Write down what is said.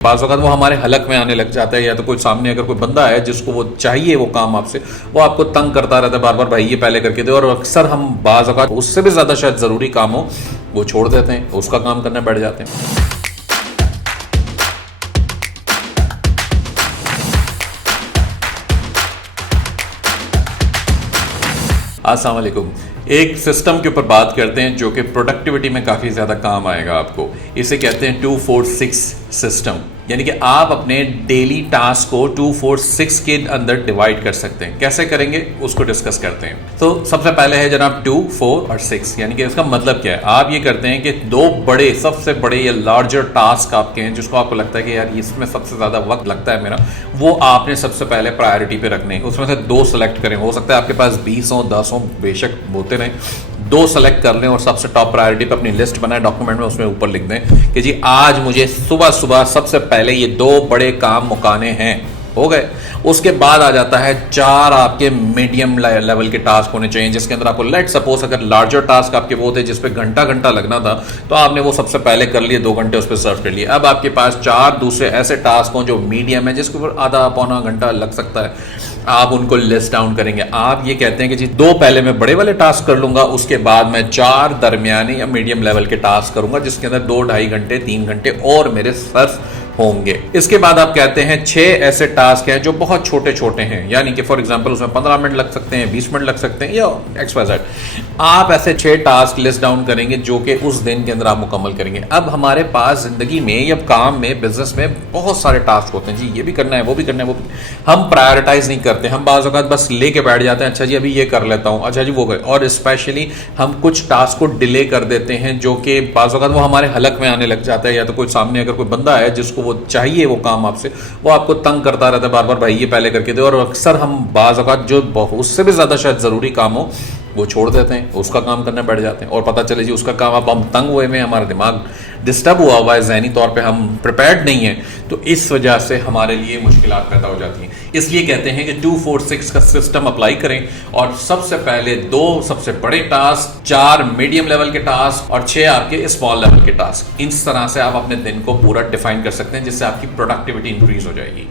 बाज़ औक़ात वो हमारे हलक में आने लग जाता है, या तो कोई सामने अगर कोई बंदा है जिसको वो चाहिए वो काम आपसे, वो आपको तंग करता रहता है बार बार, भाई ये पहले करके दे। और अक्सर हम बाज़ औक़ात उससे भी ज़्यादा शायद ज़रूरी काम हो वो छोड़ देते हैं, उसका काम करने बैठ जाते हैं। अस्सलाम वालेकुम। एक सिस्टम के ऊपर बात करते हैं जो कि प्रोडक्टिविटी में काफ़ी ज़्यादा काम आएगा आपको। इसे कहते हैं 2-4-6 सिस्टम, यानी कि आप अपने डेली टास्क को 2-4-6 के अंदर डिवाइड कर सकते हैं। कैसे करेंगे उसको डिस्कस करते हैं। तो सबसे पहले है जनाब 2, 4 और 6, यानी कि इसका मतलब क्या है। आप ये करते हैं कि दो बड़े, सबसे बड़े या लार्जर टास्क आपके हैं जिसको आपको लगता है कि यार इसमें सबसे ज़्यादा वक्त लगता है मेरा, वो आपने सबसे पहले प्रायोरिटी पे रखने हैं। उसमें से 2 सेलेक्ट करें। हो सकता है आपके पास 20 हो, 10 हो, बेशक होते रहें। 2 सेलेक्ट कर लें और सबसे टॉप प्रायोरिटी पे अपनी लिस्ट बनाए डॉक्यूमेंट में, उसमें ऊपर लिख दें कि जी आज मुझे सुबह सुबह सबसे पहले ये 2 बड़े काम मुकाने हैं। हो गए। उसके बाद आ जाता है 4 आपके मीडियम लेवल के टास्क होने चाहिए, जिसके अंदर आपको लेट सपोज अगर लार्जर टास्क आपके वो थे जिस पे घंटा घंटा लगना था, तो आपने वो सबसे पहले कर लिए, 2 घंटे उस पर सर्व कर लिए। अब आपके पास 4 दूसरे ऐसे टास्क हों जो मीडियम है, जिसके ऊपर आधा पौना घंटा लग सकता है। आप उनको लिस्ट डाउन करेंगे। आप ये कहते हैं कि जी 2 पहले मैं बड़े वाले टास्क कर लूंगा, उसके बाद मैं 4 दरमियाने या मीडियम लेवल के टास्क करूंगा, जिसके अंदर 2-2.5 घंटे 3 घंटे और मेरे सर्व होंगे। इसके बाद आप कहते हैं 6 ऐसे टास्क हैं जो बहुत छोटे छोटे हैं, यानी कि फॉर एग्जांपल उसमें 15 मिनट लग सकते हैं, 20 मिनट लग सकते हैं, या XYZ। आप ऐसे 6 टास्क लिस्ट डाउन करेंगे जो कि उस दिन के अंदर आप मुकम्मल करेंगे। अब हमारे पास जिंदगी में या काम में, बिजनेस में बहुत सारे टास्क होते हैं, जी ये भी करना है, वो भी करना है, वो भी। हम प्रायोरिटाइज नहीं करते। हम बाज़ औक़ात बस लेके बैठ जाते हैं, अच्छा जी अभी ये कर लेता हूँ, अच्छा जी वो कर। और स्पेशली हम कुछ टास्क को डिले कर देते हैं जो कि बाज़ औक़ात वो हमारे हलक में आने लग जाता है, या तो कोई सामने अगर कोई बंदा है जिसको वो चाहिए वो काम आपसे, वो आपको तंग करता रहता है बार बार, भाई ये पहले करके दे। और अक्सर हम बाज़ औक़ात जो उससे भी ज़्यादा शायद ज़रूरी काम हो वो छोड़ देते हैं, उसका काम करने बैठ जाते हैं। और पता चले जी उसका काम, अब हम तंग हुए में, हमारा दिमाग डिस्टर्ब हुआ है, ज़हनी तौर पे हम प्रिपेयर्ड नहीं है, तो इस वजह से हमारे लिए मुश्किलात पैदा हो जाती हैं। इसलिए कहते हैं कि 2-4-6 का सिस्टम अप्लाई करें और सबसे पहले 2 सबसे बड़े टास्क, 4 मीडियम लेवल के टास्क और 6 आपके स्मॉल लेवल के टास्क। इस तरह से आप अपने दिन को पूरा डिफाइन कर सकते हैं, जिससे आपकी प्रोडक्टिविटी इंक्रीज हो जाएगी।